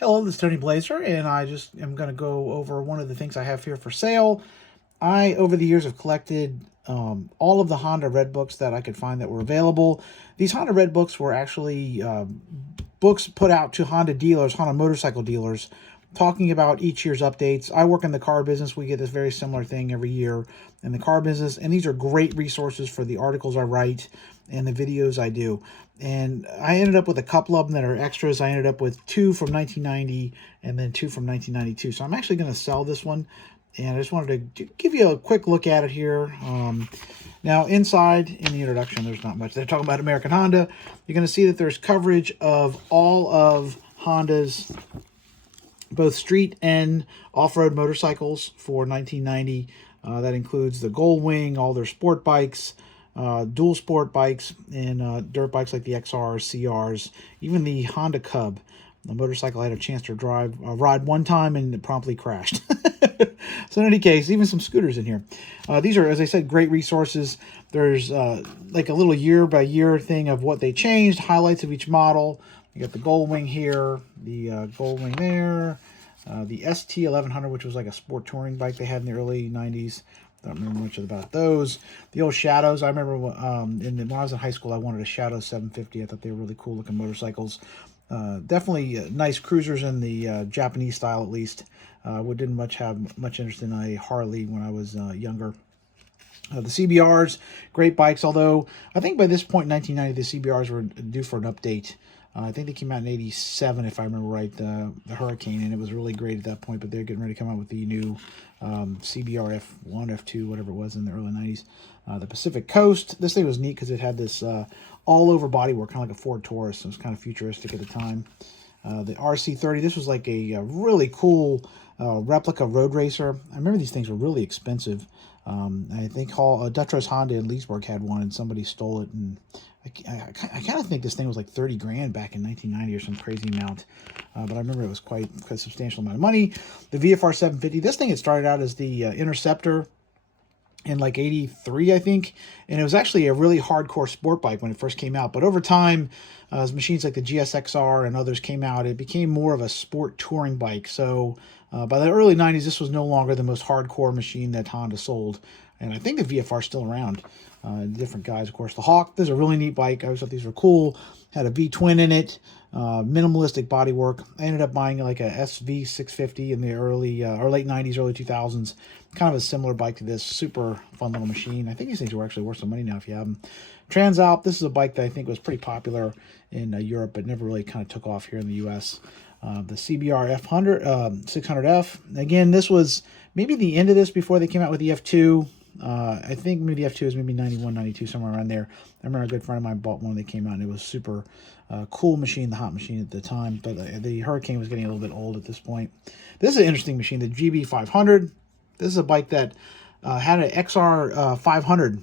Hello, this is Tony Blazier, and I just am going to go over one of the things I have here for sale. I, over the years, have collected all of the Honda Redbooks that I could find that were available. These Honda Redbooks were actually books put out to Honda dealers, Honda motorcycle dealers, talking about each year's updates. I work in the car business. We get this very similar thing every year in the car business, and these are great resources for the articles I write and the videos I do. And I ended up with a couple of them that are extras. I ended up with two from 1990 and then two from 1992. So I'm actually going to sell this one, and I just wanted to give you a quick look at it here. Now, inside, in the introduction, there's not much. They're talking about American Honda. You're going to see that there's coverage of all of Honda's both street and off-road motorcycles for 1990. That includes the Gold Wing, all their sport bikes, dual sport bikes, and dirt bikes like the XRs, CRs, even the Honda Cub. The motorcycle I had a chance to ride one time and it promptly crashed. So in any case, even some scooters in here. These are, as I said, great resources. There's like a little year-by-year thing of what they changed, highlights of each model. You got the Gold Wing here, the Gold Wing there, the ST1100, which was like a sport touring bike they had in the early 90s. Don't remember much about those. The old Shadows. I remember when I was in high school, I wanted a Shadow 750. I thought they were really cool looking motorcycles. Definitely nice cruisers in the Japanese style, at least. We didn't have much interest in a Harley when I was younger. The CBRs, great bikes, although I think by this point in 1990, the CBRs were due for an update. I think they came out in 87, if I remember right, the Hurricane, and it was really great at that point, but they're getting ready to come out with the new CBR F1, F2, whatever it was in the early 90s. The Pacific Coast, this thing was neat because it had this all-over bodywork, kind of like a Ford Taurus. It was kind of futuristic at the time. The RC30, this was like a really cool replica road racer. I remember these things were really expensive. I think Dutro's Honda in Leesburg had one, and somebody stole it. And I kind of think this thing was like 30 grand back in 1990 or some crazy amount. But I remember it was quite a substantial amount of money. The VFR 750, this thing had started out as the Interceptor in like 83, I think. And it was actually a really hardcore sport bike when it first came out. But over time, as machines like the GSXR and others came out, it became more of a sport touring bike. So by the early 90s, this was no longer the most hardcore machine that Honda sold. And I think the VFR is still around. Different guys, of course. The Hawk, this is a really neat bike. I always thought these were cool. Had a V-twin in it. Minimalistic bodywork. I ended up buying like a SV650 in the early or late 90s, early 2000s. Kind of a similar bike to this. Super fun little machine. I think these things are actually worth some money now if you have them. Transalp, this is a bike that I think was pretty popular in Europe, but never really kind of took off here in the U.S. The CBR F100, 600F. Again, this was maybe the end of this before they came out with the F2. I think maybe the F2 is maybe 91, 92, somewhere around there. I remember a good friend of mine bought one when they came out, and it was super cool machine, the hot machine at the time. But the Hurricane was getting a little bit old at this point. This is an interesting machine, the GB500. This is a bike that had an XR 500,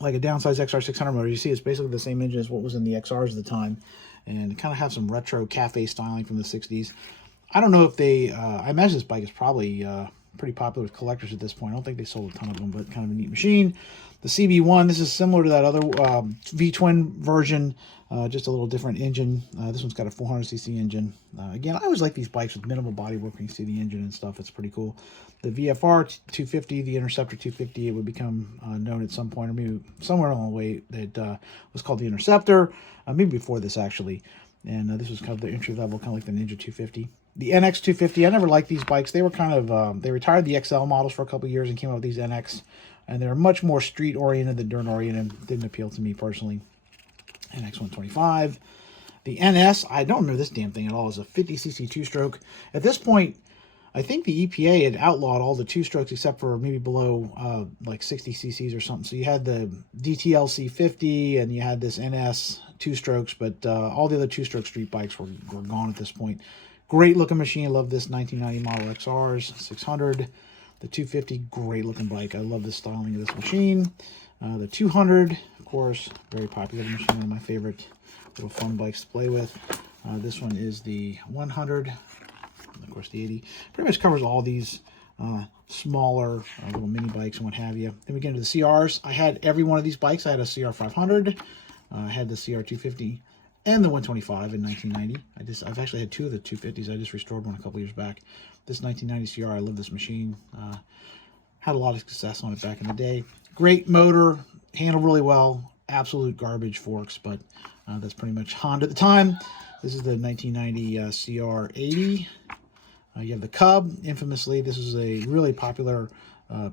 like a downsized XR 600 motor. You see it's basically the same engine as what was in the XRs at the time. And kind of have some retro cafe styling from the 60s. I don't know if they, I imagine this bike is probably pretty popular with collectors at this point. I don't think they sold a ton of them, but kind of a neat machine. The CB1, this is similar to that other V-twin version, just a little different engine. This one's got a 400cc engine. Again, I always like these bikes with minimal bodywork. You can see the engine and stuff. It's pretty cool. The VFR 250, the Interceptor 250, it would become known at some point, or maybe somewhere along the way, that was called the Interceptor, maybe before this actually. And this was kind of the entry level, kind of like the Ninja 250. The NX 250, I never liked these bikes. They were kind of, they retired the XL models for a couple of years and came out with these NX. And they're much more street-oriented than dirt-oriented. Didn't appeal to me personally. NX 125. The NS, I don't remember this damn thing at all. It's a 50cc two-stroke. At this point, I think the EPA had outlawed all the two-strokes except for maybe below like 60 cc's or something. So you had the DTLC 50 and you had this NS two-strokes, but all the other two-stroke street bikes were gone at this point. Great looking machine. I love this 1990 model XRs, 600. The 250, great looking bike. I love the styling of this machine. The 200, of course, very popular machine. One of my favorite little fun bikes to play with. This one is the 100. Of course, the 80 pretty much covers all these smaller little mini bikes and what have you. Then we get into the CRs. I had every one of these bikes. I had a CR 500. I had the CR 250 and the 125 in 1990. I've actually had two of the 250s. I just restored one a couple years back. This 1990 CR, I love this machine. Had a lot of success on it back in the day. Great motor, handled really well. Absolute garbage forks, but that's pretty much Honda at the time. This is the 1990 CR80. You have the Cub. Infamously, this is a really popular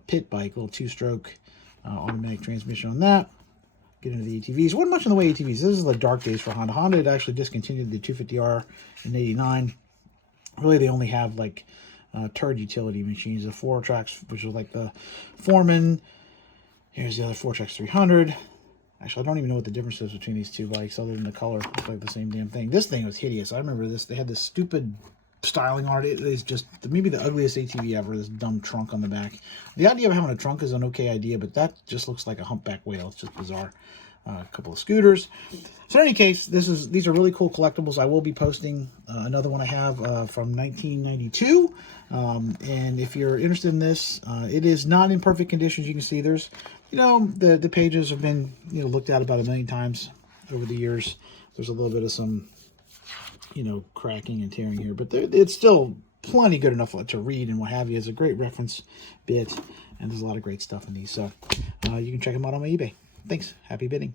pit bike, little two-stroke automatic transmission on that. Get into the ATVs. Wasn't much in the way of ATVs. This is the dark days for Honda. Honda had actually discontinued the 250R in '89. Really, they only have like turd utility machines. The 4Trax, which is like the Foreman. Here's the other 4Trax 300. Actually, I don't even know what the difference is between these two bikes other than the color. It's like the same damn thing. This thing was hideous. I remember this. They had this stupid styling on it. It is just maybe the ugliest ATV ever. This dumb trunk on the back. The idea of having a trunk is an okay idea, but that just looks like a humpback whale. It's just bizarre. A couple of scooters. So in any case, these are really cool collectibles. I will be posting another one I have from 1992. And if you're interested in this, it is not in perfect conditions. You can see there's, the pages have been looked at about 1 million times over the years. There's a little bit of some cracking and tearing here, but it's still plenty good enough to read and what have you. It's a great reference bit, and there's a lot of great stuff in these. So you can check them out on my eBay. Thanks. Happy bidding.